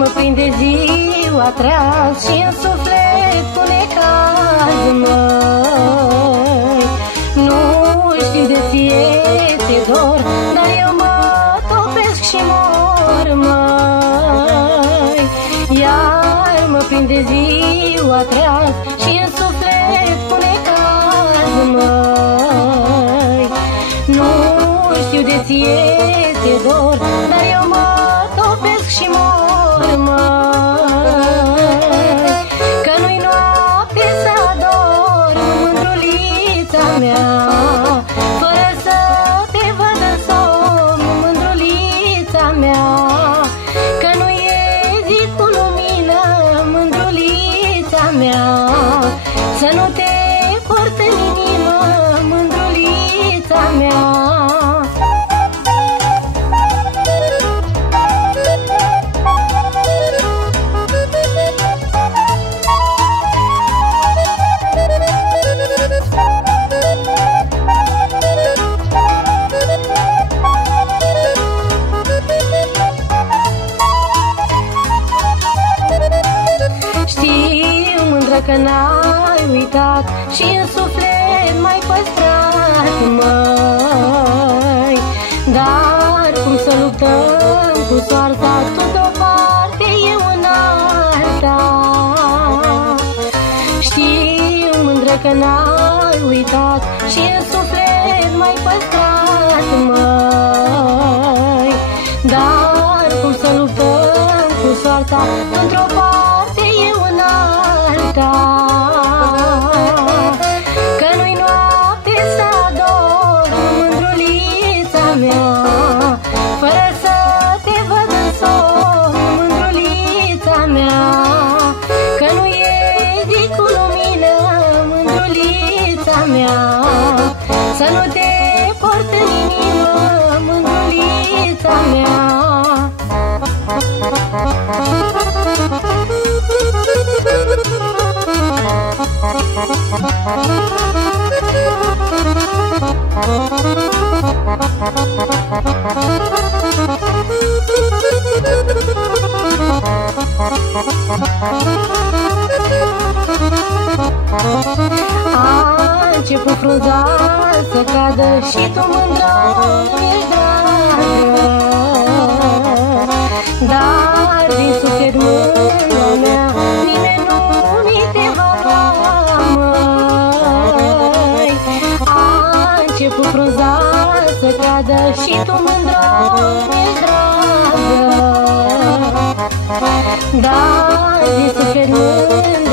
mă prinde ziua treaz și în suflet pune caz, măi. Nu știu de ție ți-e dor, dar eu mă topesc și mor, măi. Iar mă prinde ziua treaz și în suflet pune caz, măi. Nu știu de ție ți-e dor, dar eu mă topesc și mor, măi. Că nu-i noapte să ador, mândrulița mea, fără să te văd în somn, mândrulița mea. Că nu e zi cu lumină, mândrulița mea, să nu te port în inimă, mândrulița mea. Că n-ai uitat și în suflet m-ai păstrat, măi. Dar cum să luptăm cu soarta, tu de-o parte, eu în alta. Știu, mândră, că n-ai uitat și în suflet m-ai păstrat, măi. Dar cum să luptăm cu soarta, într-o parte, eu în alta. Că nu-i noapte să ador, mândrulița mea, fără să te văd în somn, mândrulița mea. Că nu e zi cu lumină, mândrulița mea, să nu te port în inimă, mândrulița mea. A început frunza să cadă și tu, mândră, mi-ești dragă. Dar din suflet, mândră mea, nimeni nu mi te va lua, măi. A început frunza să cadă și tu, mândră, mi-ești dragă. Dar din suflet, mândră